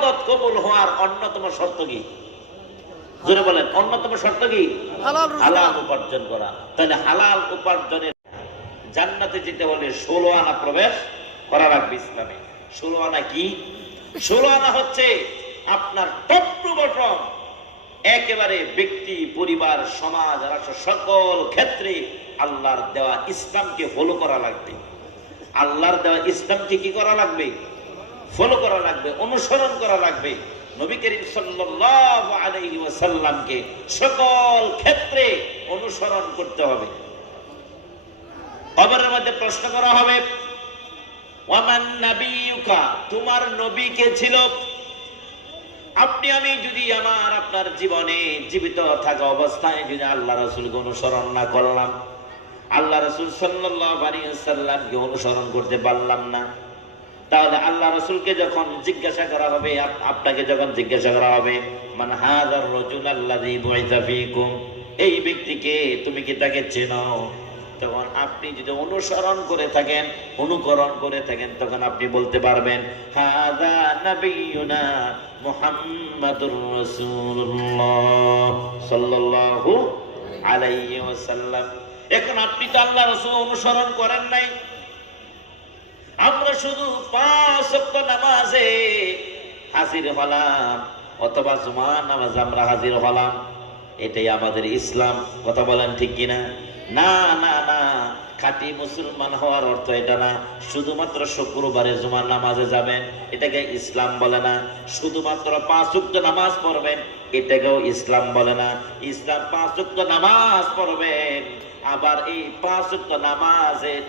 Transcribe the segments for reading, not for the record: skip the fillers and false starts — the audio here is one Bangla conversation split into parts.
ইবাদত কবুল হওয়ার অন্যতম শর্ত কি? জোরে বলেন, অন্যতম শর্ত কি? হালাল উপার্জন করা। তাহলে হালাল উপার্জনের জান্নাতে যেতে হলে 16 আনা প্রবেশ করা লাগবে ইসলামে। 16 আনা কি? 16 আনা হচ্ছে আপনার টপ টু বটম, একেবারে ব্যক্তি, পরিবার, সমাজ, রাষ্ট্র সকল ক্ষেত্রে আল্লাহর দেওয়া ইসলামকে ফলো করা লাগবে। আল্লাহর দেওয়া ইসলামকে কি করা লাগবে? ফলো করা লাগবে, অনুসরণ করা লাগবে। নবী করিম সাল্লাল্লাহু আলাইহি ওয়াসাল্লামকে সকল ক্ষেত্রে অনুসরণ করতে হবে। কবরের মধ্যে প্রশ্ন করা হবে, ওয়ামান নাবিয়ুকা, তোমার নবী কে ছিল? আপনি আমি যদি আপনার জীবনে জীবিত থাকা অবস্থায় যদি আল্লাহ রাসূলকে অনুসরণ না করলাম, আল্লাহ রাসূল সাল্লাল্লাহু আলাইহি ওয়াসাল্লামকে অনুসরণ করতে পারলাম না, তাহলে আল্লাহ রাসূলকে যখন জিজ্ঞাসা করা হবে, আপনাকে যখন জিজ্ঞাসা করা হবে, মান হাযার রাজুল আল্লাযী বুইসা ফীকুম, এই ব্যক্তিকে তুমি কি তাকে চেনো? তখন আপনি যদি অনুসরণ করে থাকেন, অনুকরণ করে থাকেন, তখন আপনি বলতে পারবেন, হাযা নাবিয়ুনা মুহাম্মাদুর রাসূলুল্লাহ সাল্লাল্লাহু আলাইহি ওয়াসাল্লাম। এখন আপনি তো আল্লাহ রাসূল অনুসরণ করেন নাই, আমরা শুধু 5 ওয়াক্ত নামাজে হাজির হলাম, অথবা জুমার নামাজ আমরা হাজির হলাম, এটাই আমাদের ইসলাম। কথা বলেন ঠিক কিনা? না না না, খাঁটি মুসলমান হওয়ার অর্থ এটা না শুধুমাত্র শুক্রবারে জুমার নামাজে যাবেন, এটাকে ইসলাম বলে না। শুধুমাত্র 5 ওয়াক্ত নামাজ পড়বেন, এটাকেও ইসলাম বলে না। ইসলাম 5 ওয়াক্ত নামাজ পড়বেন, আবার এই 5 ওয়াক্ত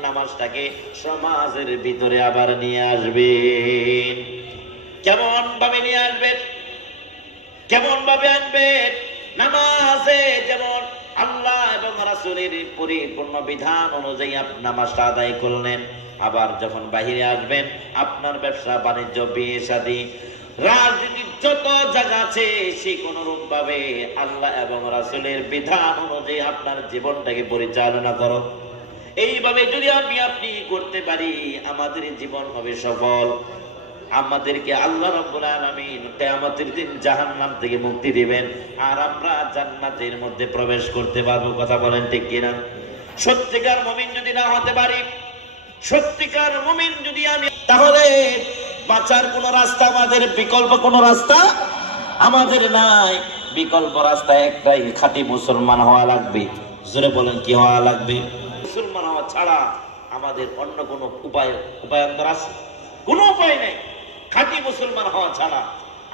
নামাজটাকে সমাজের ভিতরে আবার নিয়ে আসবেন। কেমন ভাবে নিয়ে আসবেন? কেমন ভাবে আনবেন? নামাজে যেমন আল্লাহ এবং রাসূলের পরিপূর্ণ বিধান অনুযায়ী আপনি নামাজটা আদায় করলেন, আবার যখন বাহিরে আসবেন, আপনার ব্যবসা বাণিজ্য, বিয়ে শাদী, রাজনীতির যত জায়গা আছে, সে কোন রূপ ভাবে আল্লাহ এবং রাসূলের বিধান অনুযায়ী আপনার জীবনটাকে পরিচালনা করো। এইভাবে যদি আপনি করতে পারি, আমাদের জীবন হবে সফল। আমাদেরকে আল্লাহ রাব্বুল আলামিন কিয়ামতের দিন জাহান্নাম থেকে মুক্তি দিবেন, আর আমরা জান্নাতের মধ্যে প্রবেশ করতে পারবো। কথা বলেন ঠিক কিনা? সত্যিকার মুমিন যদি না হতে পারি, সত্যিকার মুমিন যদি তাহলে বাঁচার কোন রাস্তা আমাদের, বিকল্প কোন রাস্তা আমাদের নাই। বিকল্প রাস্তা একটাই, খাঁটি মুসলমান হওয়া লাগবে। জোরে বলেন, কি হওয়া লাগবে? মুসলমান হওয়া ছাড়া আমাদের অন্য কোনো উপায়ান্তর আছে? কোনো উপায় নেই খাঁটি মুসলমান হওয়া ছাড়া।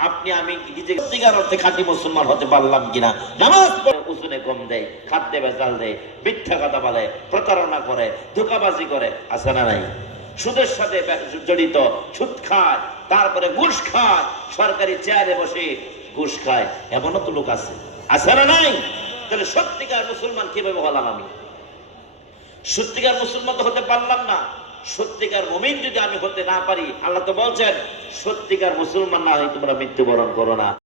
আপনি আমি নিজে সত্যিকার অর্থে খাঁটি মুসলমান হতে পারলাম কিনা? নামাজ পড়ে উসুনে কম দেয়, খাদ্যে ভেজাল দেয়, মিথ্যা কথা বলে, প্রতারণা করে, ধোঁকাবাজি করে, আছে না নাই? সুদের সাথে জড়িত, সুদ খায়, তারপরে ঘুষ খায়, সরকারি চেয়ারে বসে ঘুষ খায়, এমনও তো লোক আছে, আছে না নাই? তাহলে সত্যিকার মুসলমান কিভাবে হলাম আমি? সত্যিকার মুসলমান তো হতে পারলাম না। সত্যিকার মুমিন যদি আমি হতে না পারি, আল্লাহ তো বলছেন, সত্যিকার মুসলমান না হয়ে তোমরা মৃত্যুবরণ করো না।